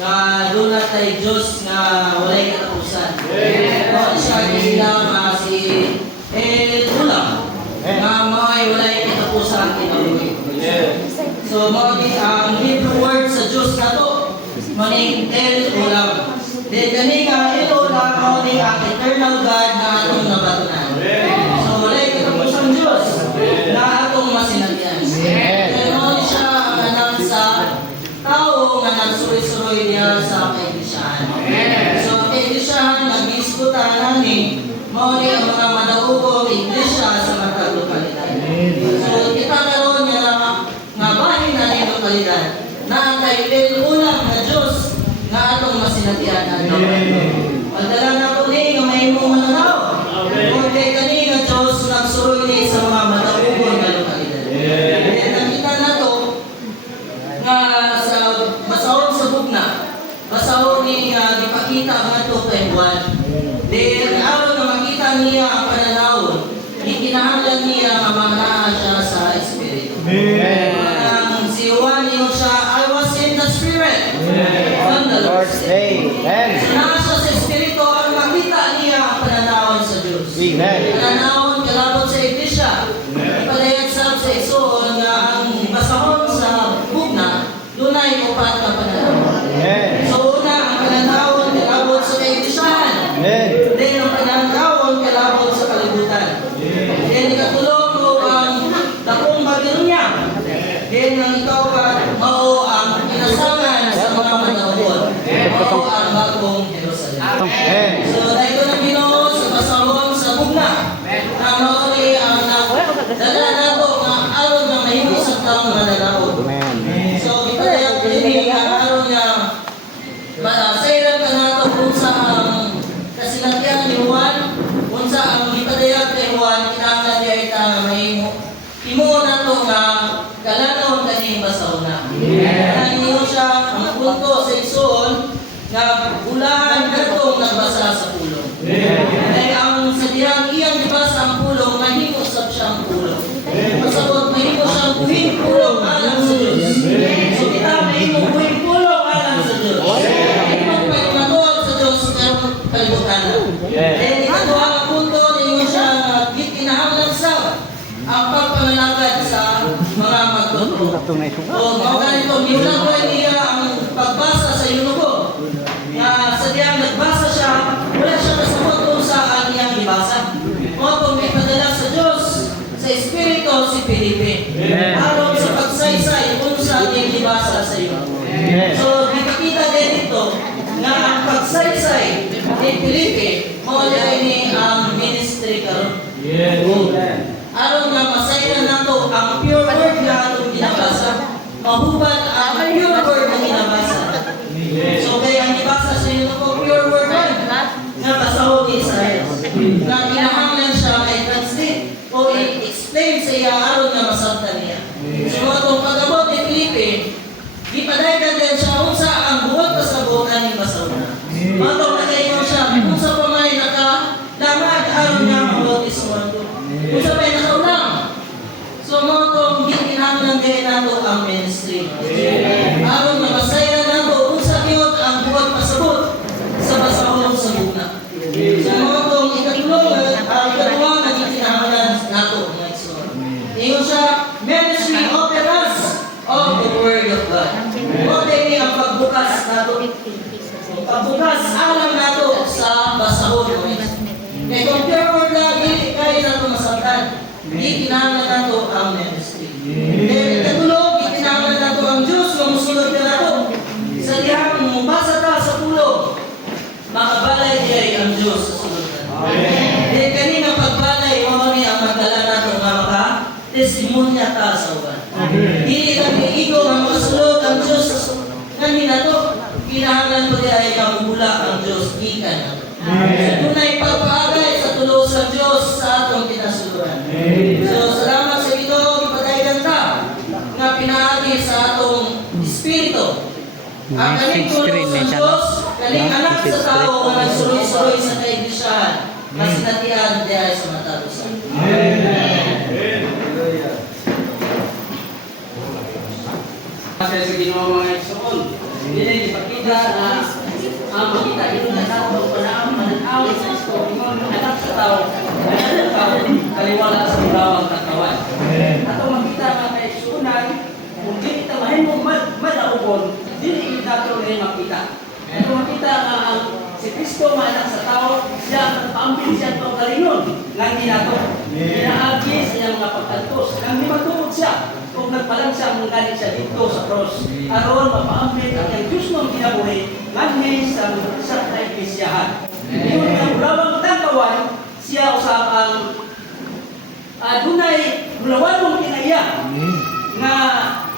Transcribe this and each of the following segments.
nga doon na tayo Diyos nga walay katapusan. Siya nila nga si ulam nga may walay katapusan kinaluwi. So, ang Hebrew word sa Diyos na to, maning ulam. Then, kani nga ulam, maning ang eternal God na atong nabatunan. So, walay katapusan Diyos na atong masinagyan. Then, maning siya ang anak sa tao nga nagsuroy-suroy niya sa kaiglesiyahan. So, kaiglesiyahan, nag-iskutan namin, mauni ang mga madaugo iglesia sa matag lokalidad. So, kita karoon nga bahin na ng lokalidad na ang kailan ulam na Diyos na atong masinatian. Pagdala na po ni nga may mong mananaw. Kung kay kani nga Diyos nagsuroy ni sa mga madaugo na lokalidad. Nakita na to nga sa masahon sa bugna, masahon ni ipakita nga ito kay Juan. Then, araw na makita niya ang pananawon, ikinahanglan niya nga manaa siya sa Espiritu. Si Juan, yun siya, I was in the Spirit. From the Lord. Sinaa siya sa Espiritu, ang makita niya ang pananawon sa Diyos. Pananawon, kalabot sa Iglesia. Ipalayag sa Igsoon nga ang masahon sa bugna, dunay upat na pananawon. So, una, ang pananawon, kalabot sa Iglesia. Then, ang pananawon, kalabot sa kalibutan. Then, ikatulong mo ang dakong Babilonia. Then, ang ikaw pa, mao ang inasaman sa mga manawon. Mao ang bagong Jerusalem. So, dahil ko ng Ginoo sa masahon sa bugna, na mauli ang dala na to, nga araw na mahimos sa taong mananawon. So, ipadayak din ang araw na masayran ka na ito kung sa kasinatian ni Juan, kung sa ang ipadayak kay Juan, kinahanglan niya ita mahimo. Imo na ito nga kalanon kaning basaw na. Niyo siya ang punto sa Igsoon nga ulan na itong nagbasa sa pulong. Dahil ang sadihang iyang dibasa ang pulong, mahimo sab siya ang pulong. Masabot, mahimo siyang buhing pulong alang sa Diyos. So kita mahimo buhing pulong alang sa Diyos. Mahimo pagmatuod sa Diyos karong kalibutan na. Then ito ang punto niyo siya nga kinahanglan sa ang pagpangalagad sa mga magtuturo. O mga ganito, niulang ko niya ang pagbasa sa yunuko. Sadyang nagbasa siya, wala siya nasabot kung saan niyang ibasa. O kung may padala sa Diyos, sa Espiritu si Felipe. Aron sa pagsaysay kung saan niyang ibasa sa iyo. So, nakikita din ito na ang pagsaysay ni Felipe, mawala ni ang ministry karon. Aron nga masayran na ito ang pure word na itong ginabasa. Mahubad ang pure word na ginabasa. So kaya ang ibasa sa iyo ko pure word na basahon ni Israel. Na kinahanglan siya may translate o i-explain sa iya aron na masabtan niya. So itong pag-abot ni Felipe, ipadaygan din siya unsa ang buhat kasabutan ni basahon na. Matong nakaingon siya, unsa pa may nakalamad aron nga mabot isuwando. Unsa pa nakaulang. So matong gikinahanglan din nato ang ministry. Aron na masayran nato unsa gyud ang buhat pasabot sa basahon sa bugna. So matong ikatulong na gikinahanglan nato mga igsoon. Ingon siya, ministry open us of the word of God. O ni ang pagbukas nato. Pagbukas alam nato sa basahon ng igsoon. Kaya kung pure word lang, hindi kaya nato masabtan. Hindi kinahanglan nato ang ministry. Kaya ikatulong, kinahanglan nato ang Diyos na musulod ka nato. Sa dihang mubasa ka sa pulong, makabalay diay ang Diyos sa sulod ka. Kaya kanina pagbalay, mamani ang magdala nato nga maka-testimonya ta sa uban. Hindi kami igo ang masulod ang Diyos sa sulod. Kanina to, kinahanglan ko diay ang mula ang Diyos, gikan nato. Tunay pagpaagay sa tulo sa Diyos sa atong kinasuluran. So, salamat sa ito, ipadayon ta nga pinaagi sa atong Espiritu. Ang kaling tulo sa Diyos, kaling anak sa tao nga nagsuroy-suroy sa kaiglesiyahan, mas sinatian diay sa matalusan. Kasi sa ginawa mga igsoon, hindi ipakita makita na makita ito na sa itong pananaw sa Kristo, ingon anak sa tao, kaliwala sa bulawang katawan. Ato makita nga kay sunan, kung di kita mahimong madaugon, dili nato rin makita. Ato makita nga ang si Kristo nga anak sa tao, siya ang nagpaambil siya ang pagkalingon, nga ginato. Ginaagi sa iyang mga pagkantos, nang di matuod siya, kung nagpalang siya mong galing siya dito sa cross. Aron mapaambil ang iyang Diyos nung ginabuhi, nganhin sa kaiglesia. Iyon ang bulawang tangkawan, siya usap ang dunay bulawan mong kinaiya nga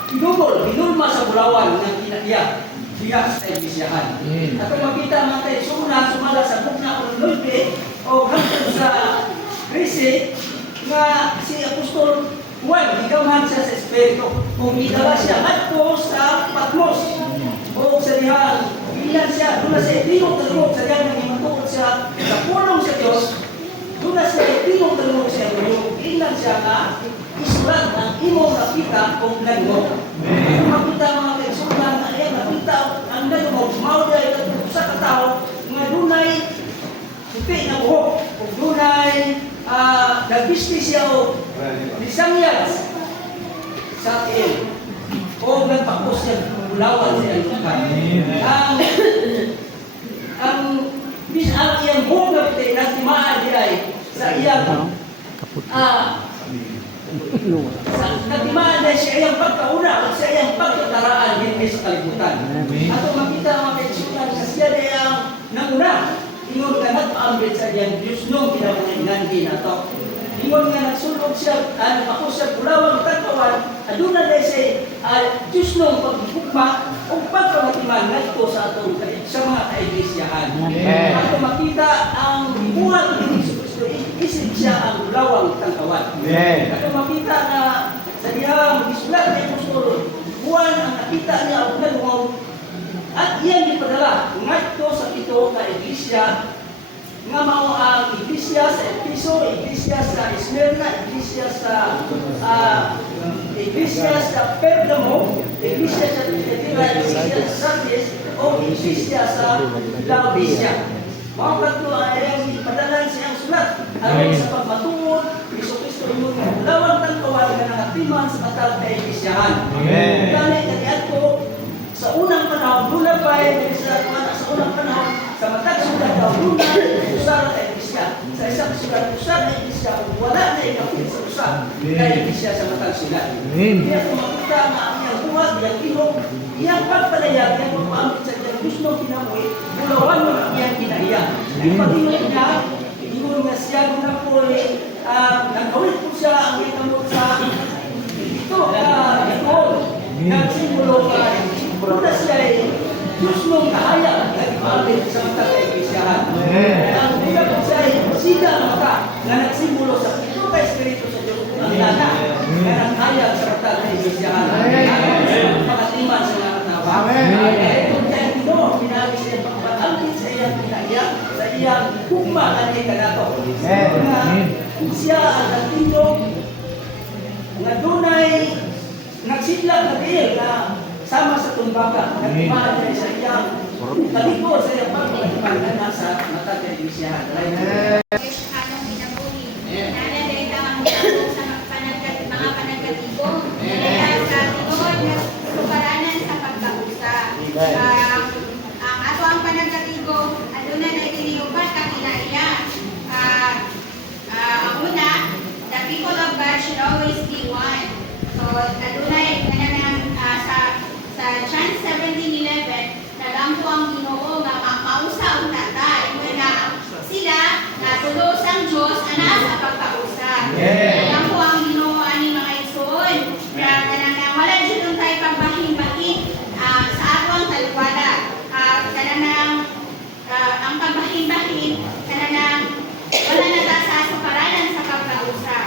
hinulma sa bulawan ng kinaiya siya sa iglesia. At makita mga tayo sumala sa book na Unulpe o hanggang sa Grisi nga si Apostol Juan, ikaw siya sa Espiritu. Kung idala siya ato sa Patmos o sa dihang ilan siya, doon na sa itimong talunog sa dihang nangimatuod siya sa punong sa Diyos, doon na sa itimong talunog siya, ilan siya na isulat ang imong nakita kung nagmo. Kung makita mga kaisulan na yan, nakita ang nagmo, mauday sa katao, mga dunay hindi na buhok, kung dunay nag-business siya o isang yads sa tiil o nagpakos siya bulawan siya ang iyang buhok na piti nagtimaan niya sa iyang nagtimaan niya siya iyang pagkauna at sa iyang pagkataraan hindi sa kalibutan. Ato makita mga kaisulan sa siya na iyang nanguna ingon nga nagpaambit sa iyang Diyos nung kinabuhingan ginato. Ingon nga nagsulog siya, ako sa bulawang tagkawan, aduna na siya Diyos nung pagbukma o pagpamatiman nagpo sa atong sa mga kaiglesiyahan. Ato makita ang buhat ni Kristo, isip siya ang bulawang tagkawan. Ato makita na sa diyang isulat ni Apostol Juan ang nakita niya ang nagawang at iyan ipadala ngadto sa ito ka iglesia nga mao ang iglesia sa Efeso, iglesia sa Esmirna, iglesia sa Pergamo, iglesia sa Tiatira, iglesia sa Sardis o iglesia sa Laodicea. Mao kadto ang iyang ipadalan sa iyang sulat aron sa pagmatuod Kristo imong bulawang tangkawan nga nagatiman sa matag ka iglesiahan. Gani kaniadto sa unang panahon, doon pa sa unang panahon, sa matag sulat daw, doon na usara na iglesia. Sa isang sulat, usara na iglesia, kung wala na ikapit sa usara na iglesia sa matag sulat. Kaya kung makita na ang iyang buhat, iyang ihong, iyang pagpalayag, iyang pagpaamit sa iyang gusto mong kinamoy, bulawan mo ang iyang kinaiya. Ipag-ingon niya, ingon nga siya, doon na po, nagkawit po siya ang ikamot sa ito, nagsimulo ka, muna siya ay Diyos mong kahaya nag-ipamit sa mga kaiglesiyahan. Ang bilang po siya ay sida ang mata na nagsimulo sa ito ka Espiritu sa Diyos ang lana na naghaya sa mga kaiglesiyahan. Ang pagkatiman sa mga katawa. Kung kaya ito, pinagis siya pagpatangkit sa iyang pinaiyak, sa iyang hukma na niya kanato. Siya ang nagtindog na dunay nagsidlag na bil na sama sa tumbaka, nagtimaan niya sa iyang kalikod sa iyang pagpapatiman na nasa matag na iglesia. Anong pinabuhi? Nanay ang sa mga panagkatibo. Nanay sa tinod na sukaranan sa pagkakusa. Ang ato ang panagkatibo, aduna na itiniupat kakinaiya. Ang una, the people of God should always be one. So, aduna sa John 17:11, nagampo ang Ginoo nga mausa ang tatay. Nga sila natulo sang Dios ana sa pagkausa. Nagampo ang Ginoo ani mga igsoon. Kanang wala jud tay pagbahin-bahin sa ato ang talwala. Kanang ang pagbahin-bahin kanang wala na sa sukaranan sa pagkausa.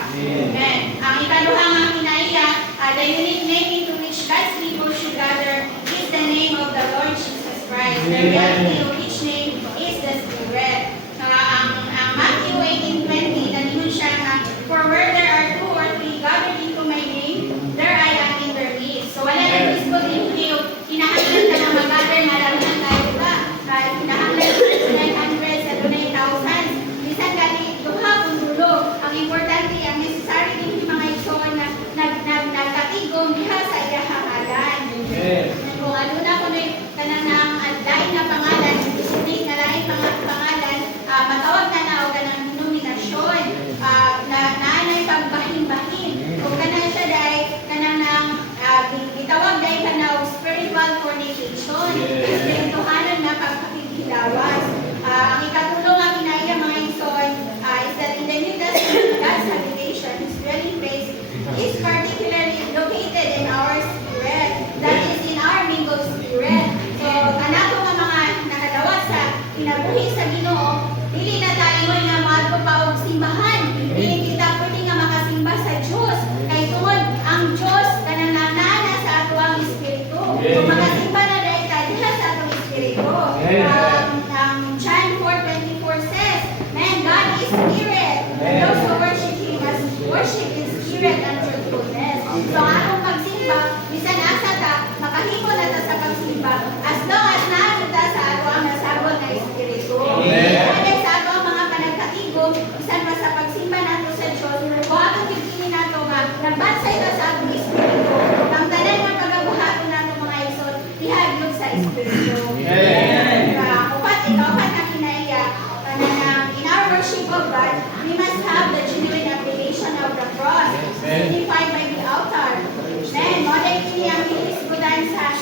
Ang ikaduha nga kinaiya, the unique name into which God's people should gather is the name of the Lord Jesus Christ. The reality of which name is the Spirit. Ang Matthew 18:20, nalingon siya nga, for where there are two or three gathered into my name, there I am in their midst. So wala na Kristo din kinahanglan ka na mag-gather na lang tayo John 4:24 says, man, God is spirit. And those who worship Him must worship in spirit and truthfulness. So ang atong pagsimba, bisan asa ta, makahimo na ta sa pagsimba, as long as naano ta sa ato ang nasabot na espiritu. Kaya sa ato ang mga panagkatigom, bisan pa sa pagsimba nato sa Diyos, kung ato kikini nato nga, nagbansay ta sa atong espiritu. Ang tanan ng pagabuhaton nato mga isot, ihagyog sa espiritu. Upat na kinaiya, in our worship of God, we must have the genuine application of the cross, signified by the altar. Then, modern kini ang hinisgutan sa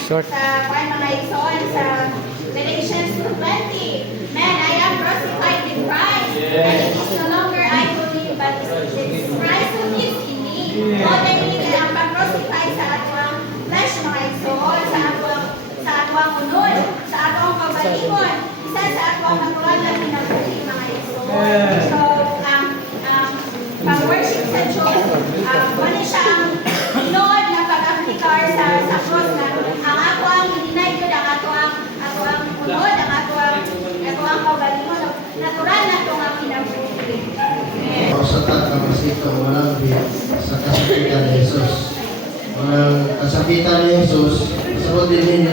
mga ison sa Galatians 2:20. Man, I am crucified with Christ, and it is no longer I who live, but it's Christ who lives in me. Modern kini ang pag-crucify sa atwang flesh, mga ison, sa atwang unod, sa atwang kabalingon, isa sa atwang natural na pinabuhi, mga ison. So, pag-worship sa Diyos, wala siya ang inood na pag-aplikar sa cross na ang ako ang hindi-deny yun, ang ato ang unod, ang ato ang kabalingon, natural na ito ang pinabuhi. Sa tatakapasito, walang sa kasakitan ni Jesus. Walang kasakitan ni Jesus, sa din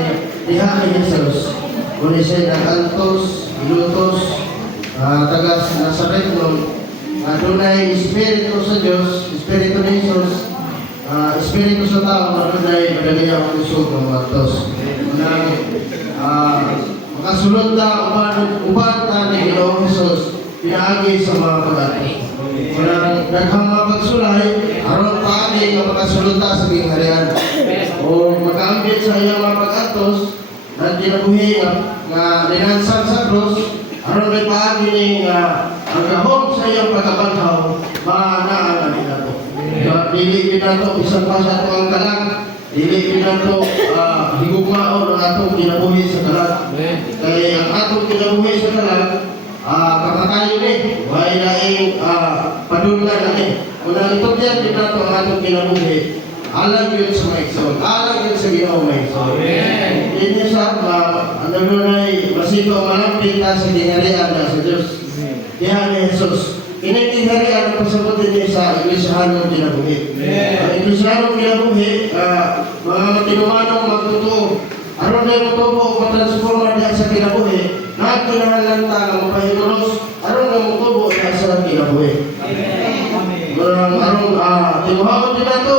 diha ni Jesus. Kung siya nakantos, ilutos, tagas Nazaret nun, dunay Espiritu sa Diyos, Espiritu ni Jesus, Espiritu sa tao, dunay madali ang kusog ng matos. Makasulod na uban na ni Ginoong Jesus, pinaagi sa mga pag-atos. Walang daghang mga pagsulay, aron paagi nga makasulod na sa gingharian. O makaambit sa iyang mga pag-atos, na dinabuhi nga linansang sa krus, aron may paagi ni ang gahom sa iyang pagkabanhaw, maanaan na nato. Dili pinato, isang pa sa ito ang kalang, dili pinato, higugmaon ang atong kinabuhi sa kalang. Kaya ang atong kinabuhi sa kalang, kamatayo ni, wala daing padungan na ni. Kung ito yan, pinato ang atong kinabuhi, alam yun sa maigsoon, alam yun sa Ginoo maigsoon. Hindi sa ang nagulay, masito ang malampita sa dinarian na sa Diyos. Diyan ni Jesus. Kinitingharian ang pasabutin niya sa Iglesianong kinabuhi. Ang Iglesianong kinabuhi, mga matinumanong magtutoo, aron na yung tubo o matransforma niya sa kinabuhi, na kinahalan ta ng mapahimulos, aron na mutubo niya sa kinabuhi. Aron, tinuhaon din nato,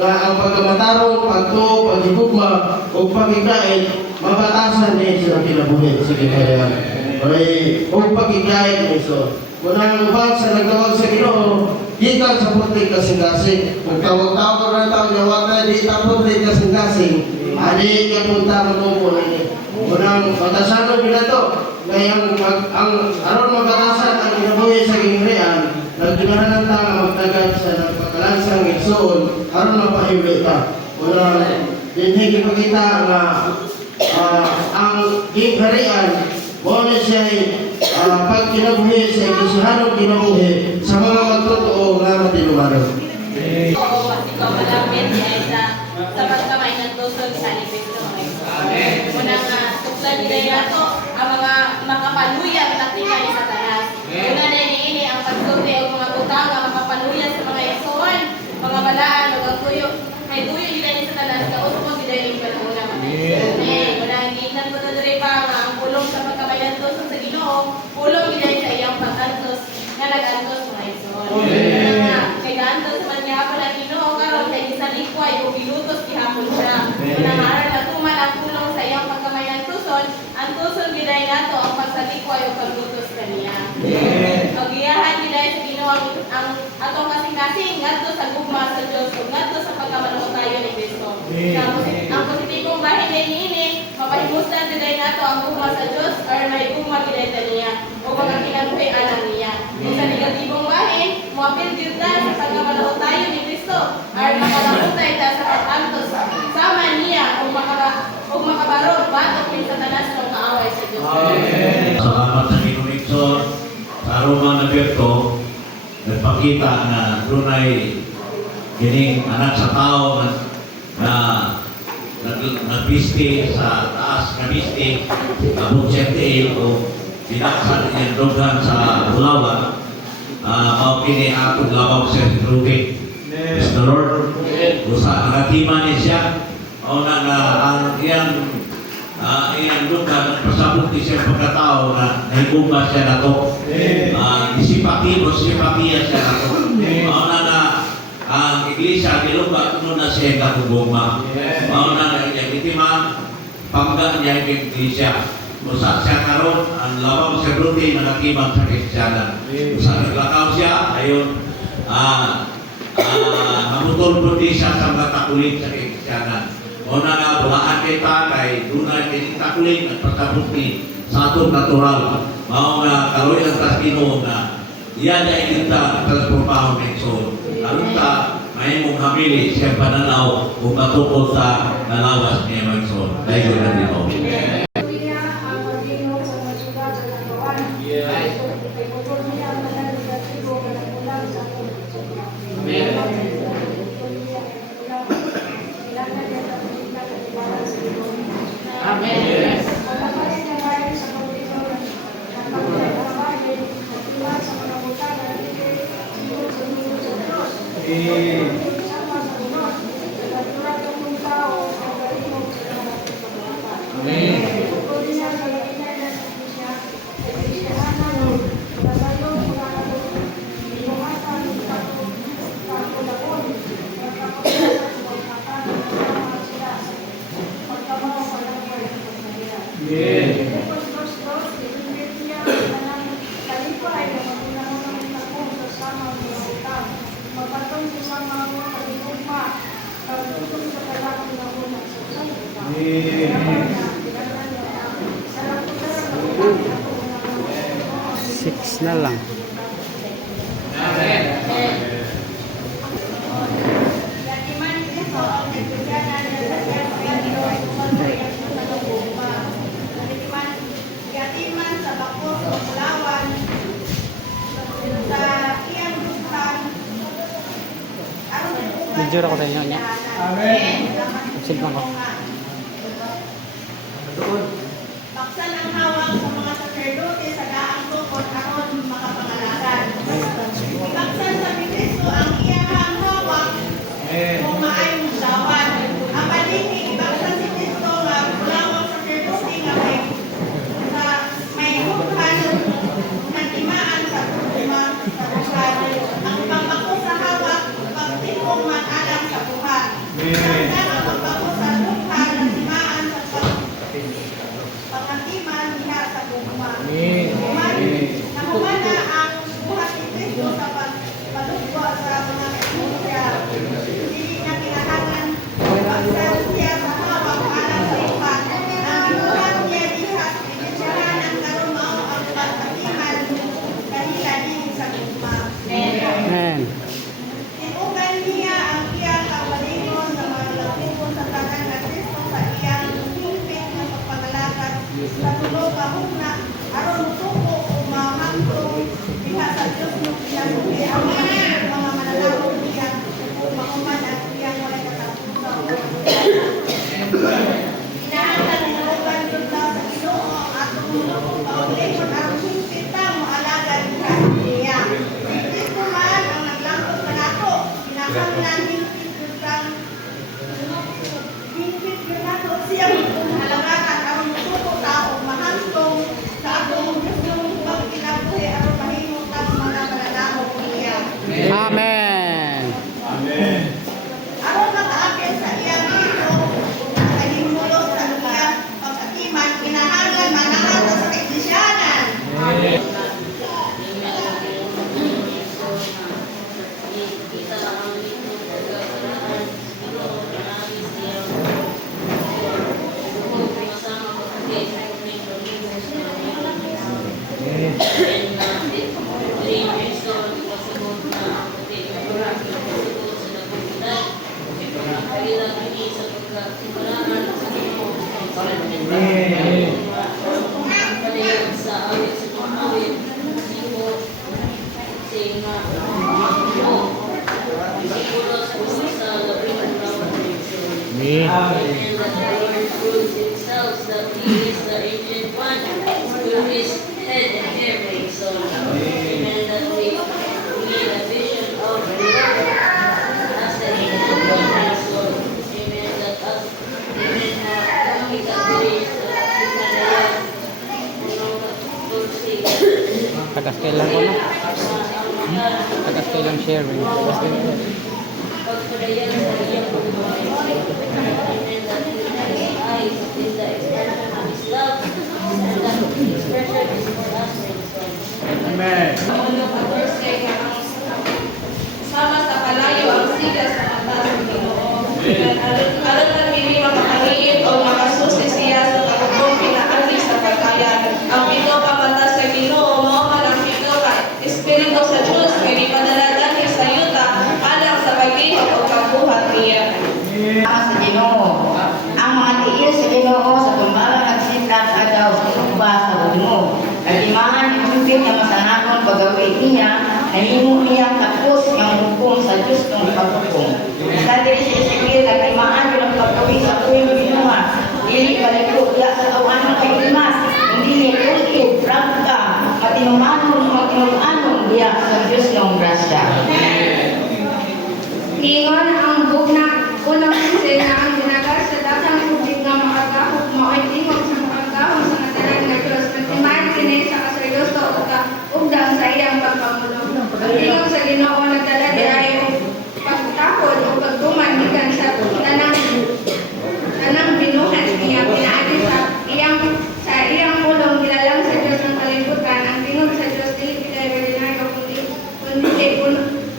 nga ang pagkamatarong, pagtuo, paghigugma, o pagkikain, mabatasan niya sa kinabuhi sa kinabuhi. O pagkikain niya so. Munang ubat sa nagtawag sa Ginoo, gikan sa puting kasing-kasing. Kung tawag-tawag na tawag na wala, di tapos rin kasing-kasing. Adi ka punta mo po na niya. Munang matasanon nila to. Ngayang aron mabatasan ang kinabuhi sa gingharian, nagdinahanan ta nga magtagad sa nagpakalansang igsoon, aron mapahiwi ta. Munang dinhigi pakita nga ang gingharian, muna siya pag kinabuhi sa Iglesianong kinabuhi sa mga magtotoo nga matinumanon. Oo, kasi ikaw malapit ay sa pagkamay ng tusod sa Kristo mga ito. Unang tuklan nila yato ang mga makapaluyang taktika ni Satanas. Una na ini ang pagsulti o mga butang ang makapaluyan sa mga isuan, mga balaan, mga tuyo. May tuyo nila ni Satanas na usapon nila yung panahon na mga ito. Unang gitan ko na rin pa ang pulong sa pagkamay ng tusod sa Ginoo, pulong nila sa iyang pag-antos na nag-antos mga isuan. Kaya gantos man niya ako na Ginoo karon kay isa likway o bilutos gihapon siya. Unang aral na tuman ang pulong sa iyang pagkamay ng tuson, ang tuson giday nato ang pagsalikway o paglutos kaniya. O giyahan giday sa Ginoo ang atong kasing-kasing ngadto sa gugma sa Dios ug ngadto sa pagkamanuot tayo ni Kristo. Ang positibong bahin ini mapahimustan giday nato ang gugma sa Dios or may gugma giday ta niya o mga kinabuhi alang niya. Sa negatibong bahin, moapil gyud ta sa pagkamanuot tayo ni Kristo or makalamutay ta sa pag-antos sama niya o makabarog batok ni Satanas ng kaaway sa Dios. Salamat sa Ginoo sa aroma na Berto, nagpakita na dunay kining anak sa tao na nagpisti sa taas Cavite, Abong Chete, o binaksan niyang dogan sa Bulawan, maupili atong labaw sa Rubi. Praise the Lord. Usa nagatima ni siya, o na ang iyang lugar, pasabot ni siya pagkatao na nahigumba siya na to. Disipatiya siya na to. O na ang iglesia, nilumba kuno na siya nakuguma. O na iyang itima, pangga niya yung iglesia. Usa siya karon ang labaw sa Rubi, nagatimang sa Kristiyanan. Usa naglakaw siya, ayon, namutol po di siya sa mga takulit sa Kristiyanan. O na nga, buhaan kita kay dunay kinitakulit at pagkabot ni sa atong natural. Mao nga, karoy ang Ginoo na iyan ay kita transformahon ng soul. Karoon ta, may mong hamili siya pananaw kung katukol sa nalawas niya ng soul. Dahil na dito. Six na lang. Gatiman sa Bako, sa Bulawan, sa iyang lupan, aron Medyo ako tayo niya. Amen. Silpang ko. Baksan ang hawak sa mga sacerdote sa daang tukod aron makapangalakan. Baksan sa Kristo ang iyang hawak kung maayong dawan. Ang palini, ibaksan si Kristo nga bulawang sacerdote nga may hukhan ng timaan sa tulima sa buhat. Ang pagbako sa hawak, pagtikong man-alang sa buhat. Ang pagbako sa hukhan ng timaan sa pangatiman niya sa gugma. Nakumana ang buhat ni Kristo sa pagpadugwa sa mga kaibigan. Hindi niya kinahanglan baksan siya sa hawak alang sa ipan. Ang buhat niya diha pinitsahan ang karumao ang pagkatiman kahila din sa gugma. Amen. Tinugan niya ang iyang kawalingon sa mga lakuko sa tanan na Kristo sa iyang hingpit na pagpangalakat sa tulog kahugna aron mutuko o mahangtong diha sa Diyos ng iyang suki ang mga manalangin niya kung mahuman at iyang walay katapusan. Kinahanglan tinugan Diyos daw sa Ginoo ang atong mutuko kaulingon aron hingpit ta mo alagad diha sa iya. Si Kristo man ang naglangkot kanato kinahanglan hingpit Diyos nato siyang halangatan aron mutuko ta o mahantong sa atong Diyos pagkinabuhi aron mahimong ta mga mananahog niya. Amen. Aron makaapil sa iyang Ginoo sa himulot sa iyang pagkatiman kinahanglan manahan ta sa Eklesyaanan. Amen. And that the Lord proves himself that he Agent 1 to his head and hair being sown. Amen. That we need a vision of the Lord as the angel of our soul. Amen. That us, amen, kita believe that kita na yan. Taga-scale lang ko na. Taga-scale lang sharing. Taga-scale. Pagpadayan sa iyang buhay. Amen. That his eyes is the expression of his love, and that his expression is for us for his son. Amen. Sama sa kalayo ang siga sa mata sa Ginoo. Aron man kini makakaliit o makasusi siya sa pagkong pinaagi sa pagkayan. Ang pito ka mata sa Ginoo mao man ang pito ka espiritu sa Dios kay gipadala niya sa yuta alang sa paglihok o pagbuhat niya. Sa Ginoo. Ang mga tiil sa Ginoo sa kumbalang nagsidlak agaw sa iba sa bungo. Kalimahan ibumpit na masanagon pagawin niya, nahimo niyang tapos ng hukom sa Diyos ng paghukom. Sa diri sa Ezekiel, kalimahan yun ang pagawin sa puwing binuha. Dili baligo ya sa awan kay Imas, hindi ni ulid, prangka, matinumanon diya sa Diyos ng grasya. Ingon ang bugna unang sisi na ang ginagal sa datang tubig nga makagahog mao'y tingog sa makagahog sa natalan nga Diyos. Nagtimaan kini sa kaseryoso o kaugdang sa iyang pagpamulong. Ang tingog sa Ginoo nagdala di ay pagtakod o pagtuman gikan sa tanang binuhat niya pinaagi sa iyang pulong gilalang sa Diyos ng kalibutan. Ang tingog sa Diyos dili pinay ordinaryo kundi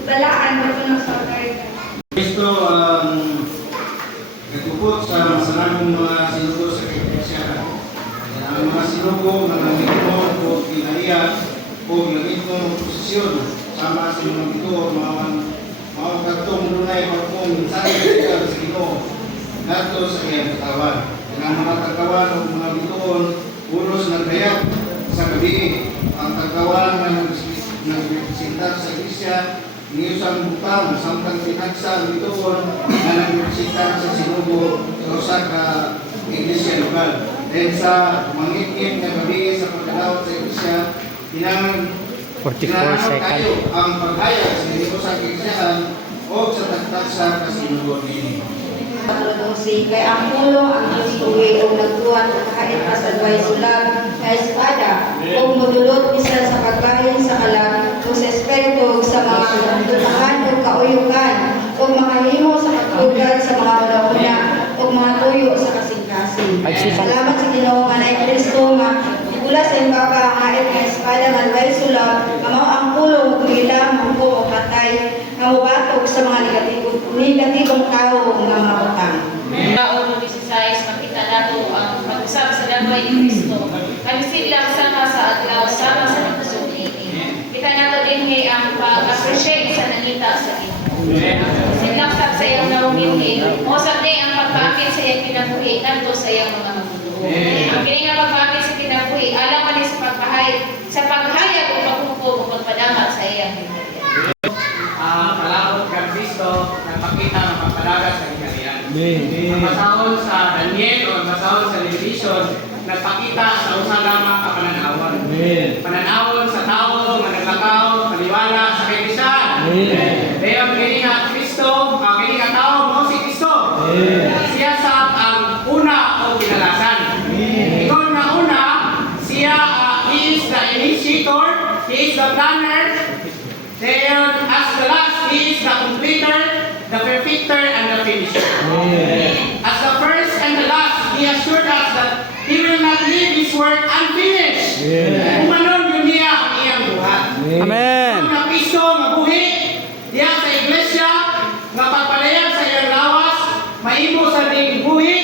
balaan o puno sa otoridad. Kristo ang nagtupot sa masanagong mga sinugo sa Kekresyanan. Ang mga sinugo na nangitong o kinaiya o nangitong posisyon sama sa mga ito, mga katong dunay pagkong sa Ginoo nato sa iyang katawan. Ang mga tagawan o mga bituon ulos ng dayak sa gabi. Ang tagawan na nagrepresenta sa Iglesia niyusang butang samtang tinagsa bituon na nagrepresenta sa sinugo sa usa ka Iglesia lokal. Dahil sa mangitim na gabi sa pagkadawat sa Iglesia, kinahanglan 44 seconds. tayo ang paghayag sa Ginoo sa Iglesia o sa tagtagsa ka sinugo niini. Paglusi kay ang pulo ang istuwi o nagtuwan sa kahit pasadway sulag na espada o mudulot bisan sa pagkain sa kalag o sa espiritu sa mga tutahan o kauyukan o makahimo sa katulad sa mga una o mga tuyo sa kasing-kasing. Salamat sa Ginoo nga na Kristo nga mula sa imbaba ang hait nga espada nga way sulag amaw ang pulo bilang hukom o patay nga mubatok sa mga negatibong tao nga mautang. Paulo 16, makita nato ang pag-usap sa dagway ni Kristo. Nagsidlang sama sa adlaw, sama sa nagsugi. Kita nato din ang pag-appreciate sa nangita sa Ginoo. Sidlang sa iyang naumili. O sa ang pagpapit sa iyang kinabuhi, nato sa iyang mga magulo. Ang kini nga pagpapit sa kinabuhi, alam man sa paghayag o paghukom o pagpadamat sa iyang kinabuhi. Palabot kang Kristo, nagpakita ng pagpalaga sa hingalian. Ang masahol sa Daniel o ang masahol sa Revelation, nagpakita sa usang lamang kapananawon. Pananawon sa tao, nga naglakaw, paniwala sa kaibisan. Pero ang kini nga Kristo, ang kini nga tao mo si Kristo. Siya sa ang una o kinalasan. Ikaw na una, siya he is the initiator, he is the planner. Then, as the last, he is the completer, the perfecter, and the finisher. As the first and the last, he assured us that he will not leave his work unfinished. Umanon yun niya ang iyang buhat. Amen. Ang napiso, mabuhi, diya sa iglesia, nga pagpalayan sa iyang lawas, mahimo sa ning buhi,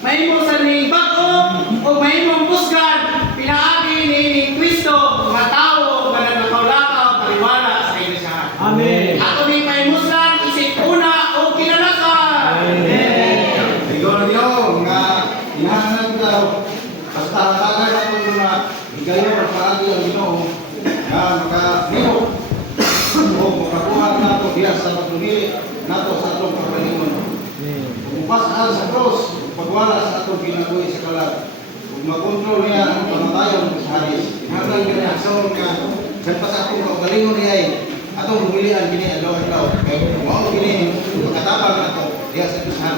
mahimo sa ning bago, o mahimong pusgan, pinaagi ni Kristo, nga tao, nga nagpakaulakaw, paliwala sa iglesia. Amen. Ato ni kay Muslim, isip una o kinalasan. Tingnan niyo nga hinahanap daw basta tagay ako mga higayon at paagi ang Ginoo nga makahimo o makakuha nato diya sa pagpili nato sa atong pagpalingon. Upasal sa cross, pagwala sa atong ginabuhi sa kalag. makontrol niya ang kamatayon sa hadis. Hanggang ganyan, so sa akong kaugalingon niya ay atong humilian kini adlaw-adlaw. Kaya mao kini pagkatabang nato diya sa Tuhan.